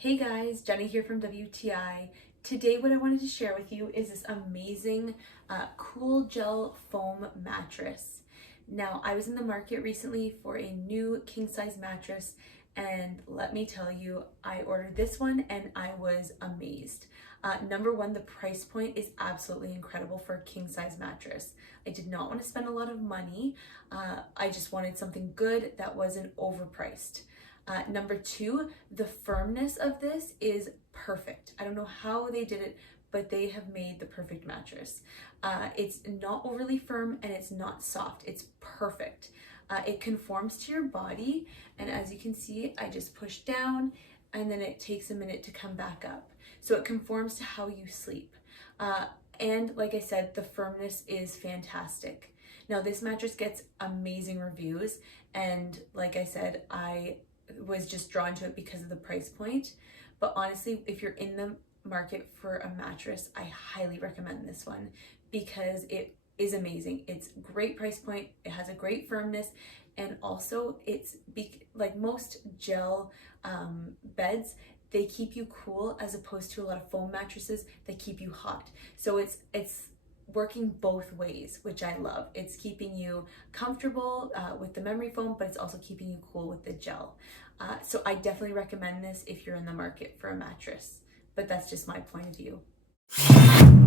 Hey guys, Jenny here from WTI. Today what I wanted to share with you is this amazing cool gel foam mattress. Now I was in the market recently for a new king size mattress and let me tell you, I ordered this one and I was amazed. Number one, the price point is absolutely incredible for a king size mattress. I did not want to spend a lot of money. I just wanted something good that wasn't overpriced. Number two, the firmness of this is perfect. I don't know how they did it, but they have made the perfect mattress. It's not overly firm and it's not soft. It's perfect. It conforms to your body, and as you can see, I just push down and then it takes a minute to come back up. So it conforms to how you sleep. And like I said, the firmness is fantastic. Now this mattress gets amazing reviews, and like I said, I was just drawn to it because of the price point. But honestly, if you're in the market for a mattress, I highly recommend this one because it is amazing. It's great price point, it has a great firmness, and also it's like most gel beds, they keep you cool as opposed to a lot of foam mattresses that keep you hot. So it's working both ways, which I love. It's keeping you comfortable with the memory foam, but it's also keeping you cool with the gel. So I definitely recommend this if you're in the market for a mattress, but that's just my point of view.